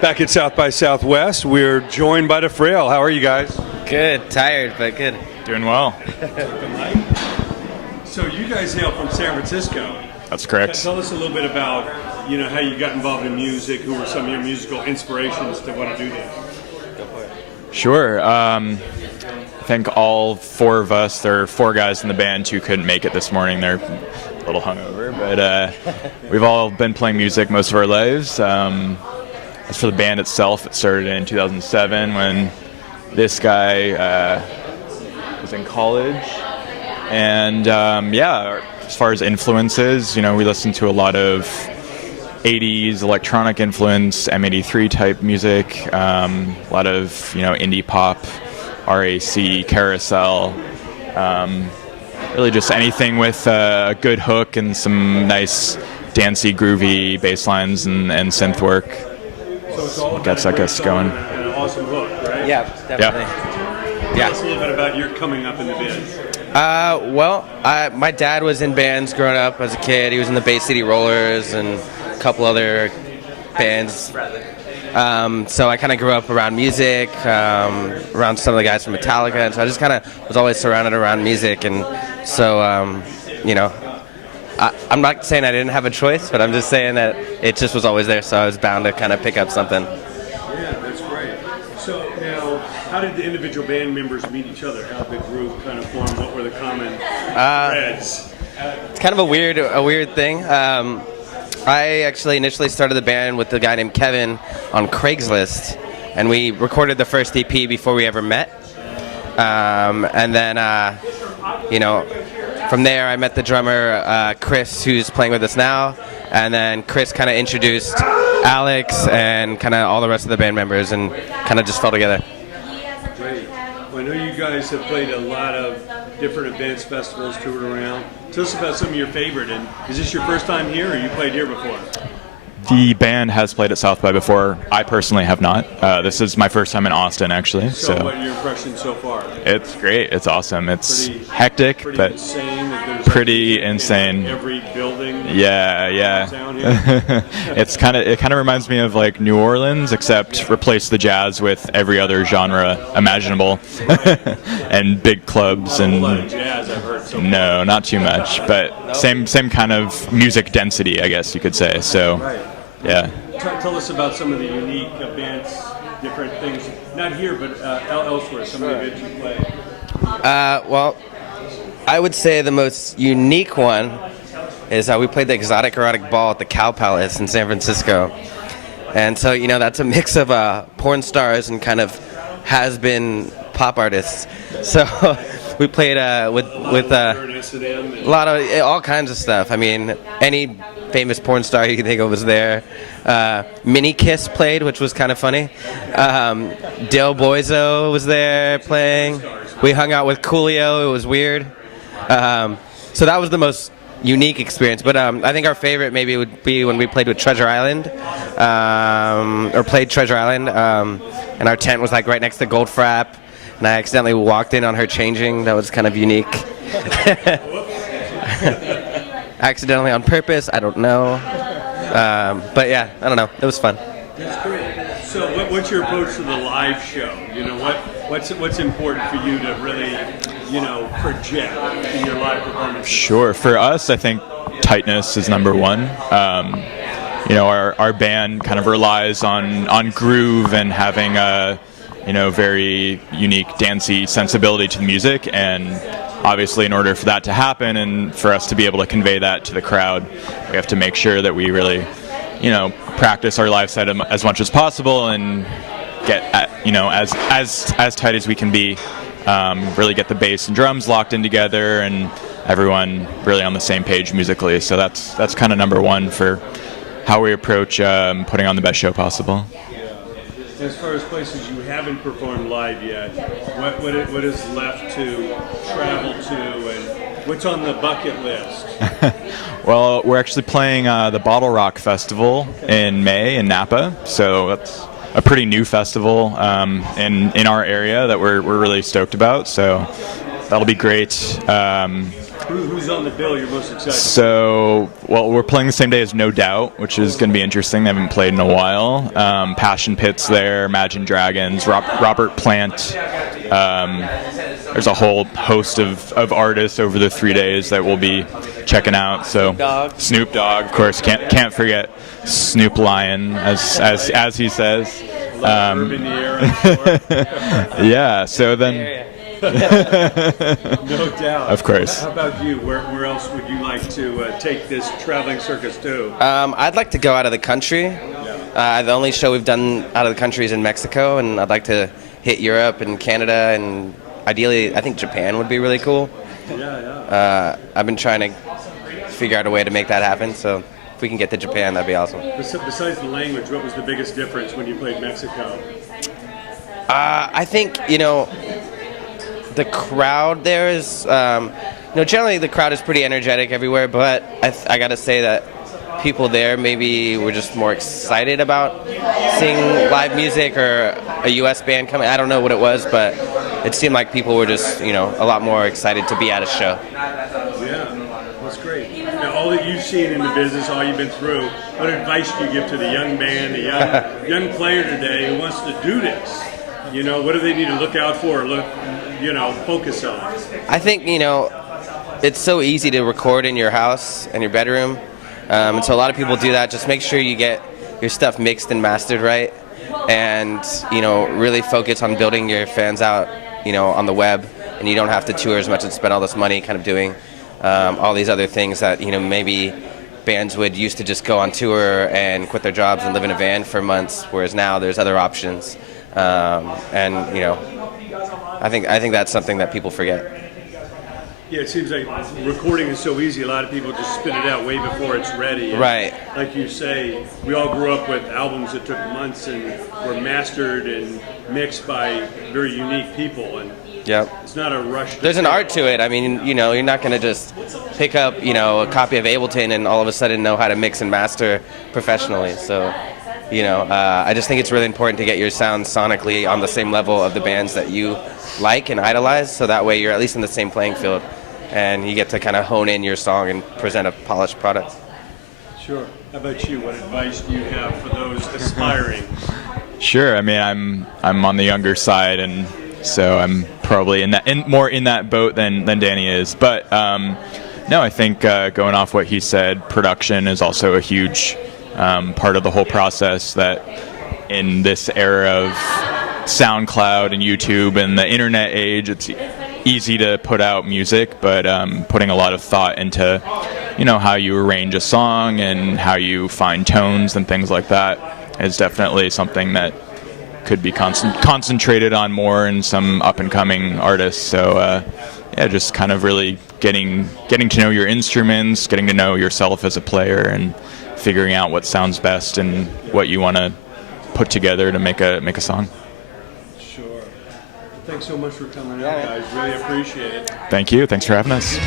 Back at South by Southwest, we're joined by the Frail. How are you guys? Good, tired, but good. Doing well. So you guys hail from San Francisco. That's correct. Tell us a little bit about, how you got involved in music. Who were some of your musical inspirations to want to do this? Go for it. Sure. I think all four of us, there are four guys in the band who couldn't make it this morning. They're a little hungover, but we've all been playing music most of our lives. As for the band itself, it started in 2007 when this guy was in college. And as far as influences, we listened to a lot of 80s electronic influence, M83 type music, a lot of, indie pop, RAC, Carousel, really just anything with a good hook and some nice dancey, groovy bass lines and synth work. So it's all gets us going. And an awesome hook, right? Yeah, definitely. Tell us a little bit about your coming up in the band. My dad was in bands growing up as a kid. He was in the Bay City Rollers and a couple other bands. So I kind of grew up around music, around some of the guys from Metallica, and so I just kind of was always surrounded around music. And so, I'm not saying I didn't have a choice, but I'm just saying that it just was always there, so I was bound to kind of pick up something. Yeah, that's great. So now, how did the individual band members meet each other? How did the group kind of form? What were the common threads? It's kind of a weird thing. I actually initially started the band with a guy named Kevin on Craigslist, and we recorded the first EP before we ever met. And then, from there I met the drummer, Chris, who's playing with us now, and then Chris kind of introduced Alex and kind of all the rest of the band members, and kind of just fell together. Great. Well, I know you guys have played a lot of different events, festivals, toured around. Tell us about some of your favorite, and is this your first time here, or you played here before? The band has played at South by before. I personally have not. This is my first time in Austin, actually. So what are your impressions so far? It's great. It's awesome. It's hectic, but insane that there's pretty insane. Every building. Yeah. It kind of reminds me of like New Orleans, except replace the jazz with every other genre imaginable, and big clubs and. A lot of jazz, I've heard. So no, not too much, but same kind of music density, I guess you could say. So. Right. Yeah. Tell us about some of the unique events, different things, not here, but elsewhere, some of the events you play. Well, I would say the most unique one is we played the Exotic Erotic Ball at the Cow Palace in San Francisco. And so, that's a mix of porn stars and kind of has-been pop artists. So we played with a lot of all kinds of stuff. I mean, any famous porn star you can think of was there. Mini Kiss played, which was kind of funny. Del Boizo was there playing. We hung out with Coolio. It was weird. So that was the most unique experience. But I think our favorite maybe would be when we played with Treasure Island, or played Treasure Island, and our tent was like right next to Goldfrapp, and I accidentally walked in on her changing. That was kind of unique. Accidentally on purpose, I don't know. But yeah, I don't know. It was fun. That's great. So what's your approach to the live show? What's important for you to really, project in your live performance? Sure. For us, I think tightness is number one. Our band kind of relies on groove and having a, very unique dancey sensibility to the music, and obviously in order for that to happen and for us to be able to convey that to the crowd, we have to make sure that we really, practice our live set as much as possible and get as tight as we can be, really get the bass and drums locked in together and everyone really on the same page musically. So that's kind of number one for how we approach putting on the best show possible. As far as places you haven't performed live yet, what is left to travel to, and what's on the bucket list? Well, we're actually playing the Bottle Rock Festival in May in Napa, so that's a pretty new festival in our area that we're really stoked about. So that'll be great. Who's on the bill you're most excited? So, well, we're playing the same day as No Doubt, which is going to be interesting. They haven't played in a while. Passion Pit's there, Imagine Dragons, Robert Plant. There's a whole host of artists over the 3 days that we'll be checking out. So Snoop Dogg, of course, can't forget Snoop Lion, as he says. Urban era. Yeah. So then. No doubt. Of course. How about you? Where else would you like to take this traveling circus to? I'd like to go out of the country. The only show we've done out of the country is in Mexico, and I'd like to hit Europe and Canada, and ideally, I think Japan would be really cool. Yeah. I've been trying to figure out a way to make that happen, so if we can get to Japan, that'd be awesome. Besides the language, what was the biggest difference when you played Mexico? I think, the crowd there is, generally the crowd is pretty energetic everywhere, but I gotta say that people there maybe were just more excited about seeing live music or a U.S. band coming. I don't know what it was, but it seemed like people were just, a lot more excited to be at a show. Yeah, that's great. Now, all that you've seen in the business, all you've been through, what advice do you give to the young band, the young player today who wants to do this? What do they need to look out for or focus on? I think, it's so easy to record in your house and your bedroom. And so a lot of people do that. Just make sure you get your stuff mixed and mastered right. And, really focus on building your fans out, on the web. And you don't have to tour as much and spend all this money kind of doing all these other things that, maybe bands would used to just go on tour and quit their jobs and live in a van for months, whereas now there's other options. I think that's something that people forget. Yeah, it seems like recording is so easy. A lot of people just spit it out way before it's ready. And right. Like you say, we all grew up with albums that took months and were mastered and mixed by very unique people. And yep. It's not a rush. There's an art to it. I mean, you're not going to just pick up, a copy of Ableton and all of a sudden know how to mix and master professionally. So, I just think it's really important to get your sound sonically on the same level of the bands that you like and idolize, so that way you're at least in the same playing field and you get to kind of hone in your song and present a polished product. Sure. How about you? What advice do you have for those aspiring? Sure. I mean, I'm on the younger side, and so I'm probably more in that boat than Danny is. But no, I think going off what he said, production is also a huge part of the whole process. That in this era of SoundCloud and YouTube and the internet age, it's easy to put out music, but putting a lot of thought into how you arrange a song and how you find tones and things like that is definitely something that could be concentrated on more in some up and coming artists. So just kind of really getting to know your instruments, getting to know yourself as a player, and figuring out what sounds best and what you want to put together to make a song. Thanks so much for coming out, guys. Really appreciate it. Thank you. Thanks for having us.